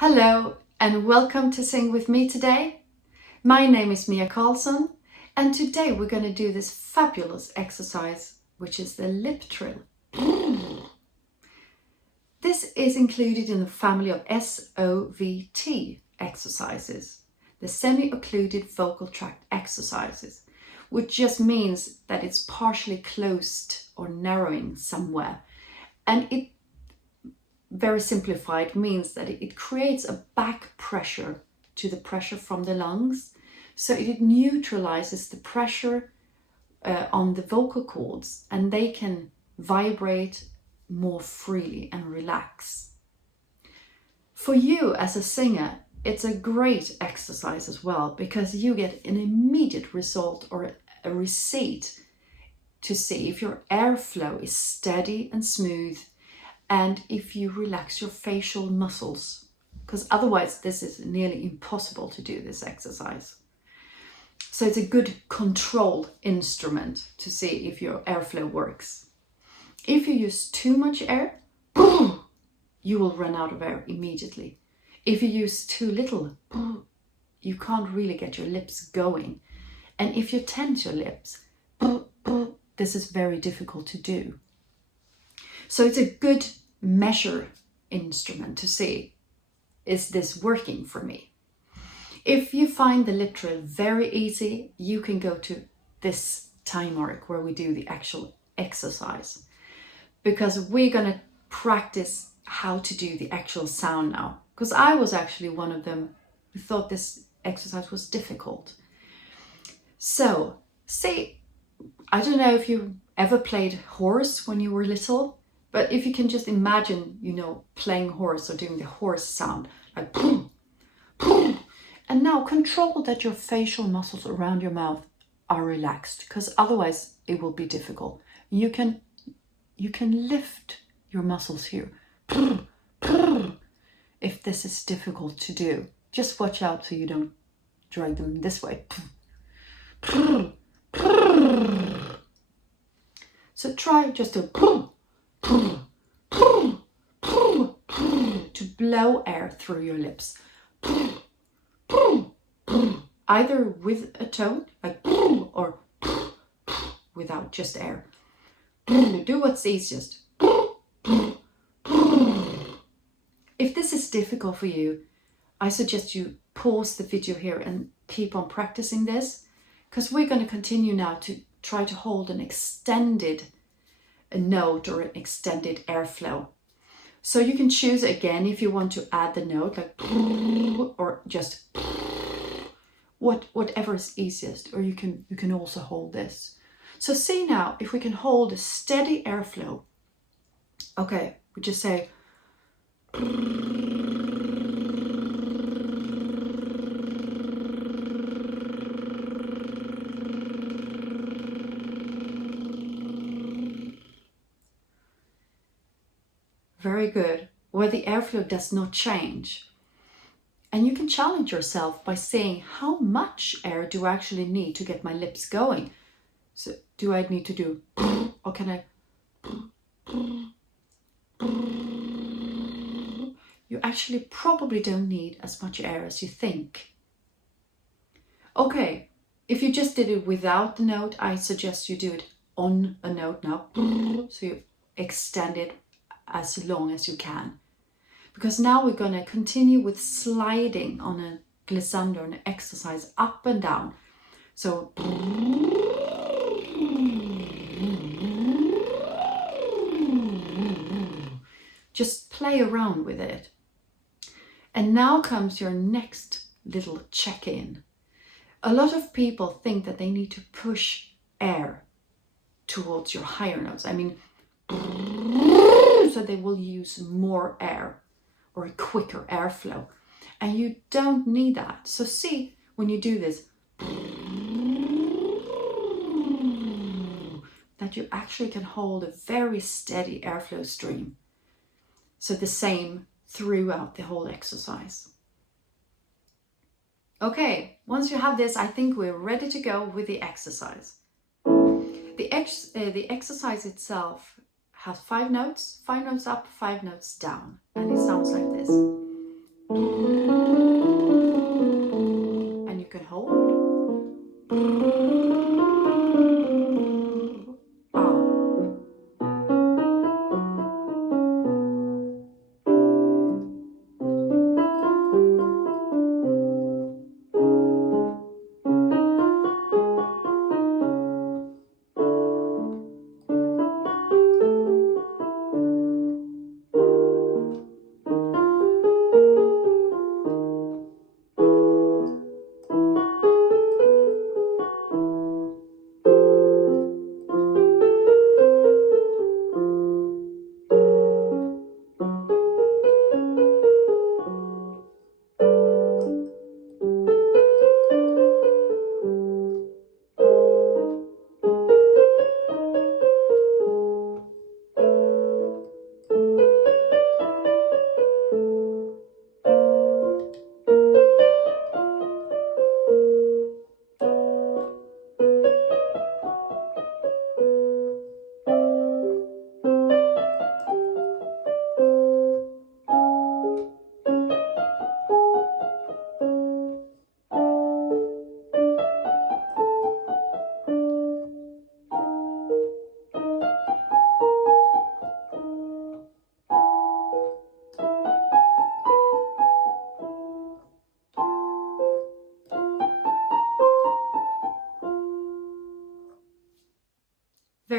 Hello and welcome to Sing With Me today. My name is Karlsson and today we're going to do this fabulous exercise, which is the lip trill. This is included in the family of SOVT exercises, the semi-occluded vocal tract exercises, which just means that it's partially closed or narrowing somewhere. And it, very simplified, means that it creates a back pressure to the pressure from the lungs. So it neutralizes the pressure on the vocal cords and they can vibrate more freely and relax. For you as a singer, it's a great exercise as well because you get an immediate result or a receipt to see if your airflow is steady and smooth and if you relax your facial muscles, because otherwise this is nearly impossible to do this exercise. So it's a good control instrument to see if your airflow works. If you use too much air, boom, you will run out of air immediately. If you use too little, boom, you can't really get your lips going. And if you tense your lips, boom, boom, this is very difficult to do. So it's a good measure instrument to see, is this working for me? If you find the lip trill very easy, you can go to this time mark where we do the actual exercise, because we're going to practice how to do the actual sound now, because I was actually one of them who thought this exercise was difficult. So say, I don't know if you ever played horse when you were little, but if you can just imagine, playing horse or doing the horse sound, like boom, boom, and now control that your facial muscles around your mouth are relaxed, because otherwise it will be difficult. You can lift your muscles here. If this is difficult to do, just watch out so you don't drag them this way. So try just to blow air through your lips. Either with a tone, like or without, just air. Do what's easiest. If this is difficult for you, I suggest you pause the video here and keep on practicing this, because we're going to continue now to try to hold an extended note or an extended airflow. So you can choose again if you want to add the note, like or just whatever is easiest, or you can also hold this. So see now if we can hold a steady airflow. Okay, we just say very good, where the airflow does not change. And you can challenge yourself by saying, how much air do I actually need to get my lips going? So do I need to do, or can I? You actually probably don't need as much air as you think. Okay, if you just did it without the note, I suggest you do it on a note now. So you extend it as long as you can. Because now we're going to continue with sliding on a glissando, an exercise up and down. So just play around with it. And now comes your next little check-in. A lot of people think that they need to push air towards your higher notes. I mean, so they will use more air or a quicker airflow. And you don't need that. So see, when you do this, that you actually can hold a very steady airflow stream. So the same throughout the whole exercise. Okay, once you have this, I think we're ready to go with the exercise. The exercise itself has 5 notes up, 5 notes down, and it sounds like this.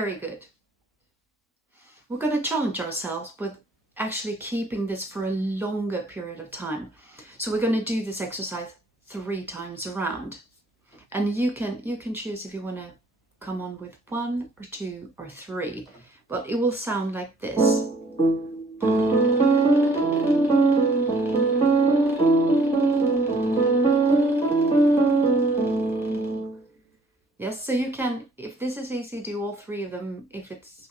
Very good. We're going to challenge ourselves with actually keeping this for a longer period of time. So we're going to do this exercise 3 times around. And you can choose if you want to come on with 1 or 2 or 3. But it will sound like this. Yes, so you can, if this is easy, do all 3 of them. If it's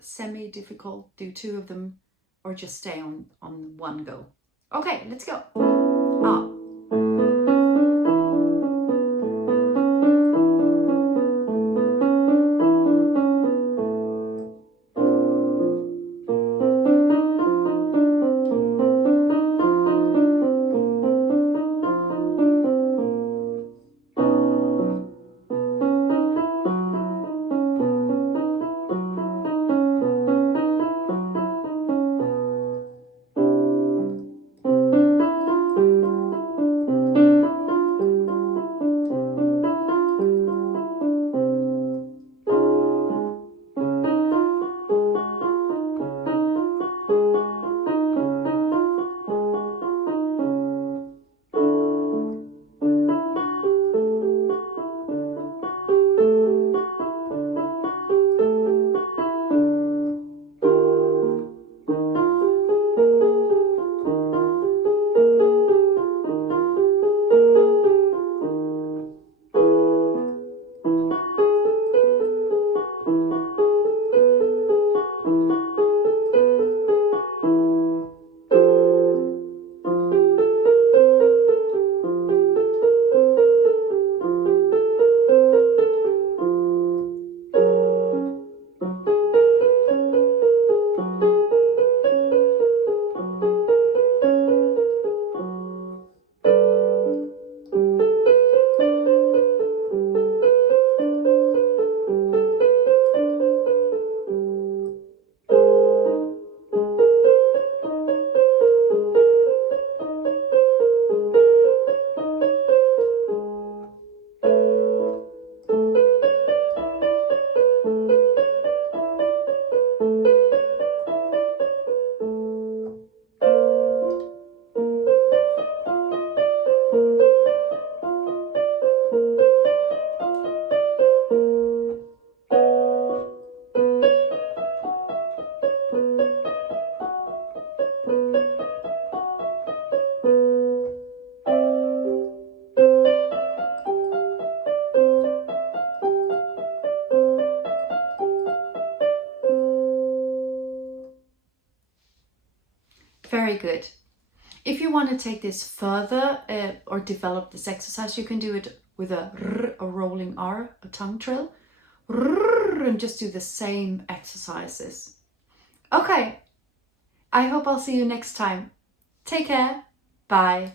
semi-difficult, do 2 of them, or just stay on 1 go. Okay, let's go. Up. Very good. If you want to take this further or develop this exercise, you can do it with a rolling R, a tongue trill, and just do the same exercises. Okay, I hope I'll see you next time. Take care. Bye.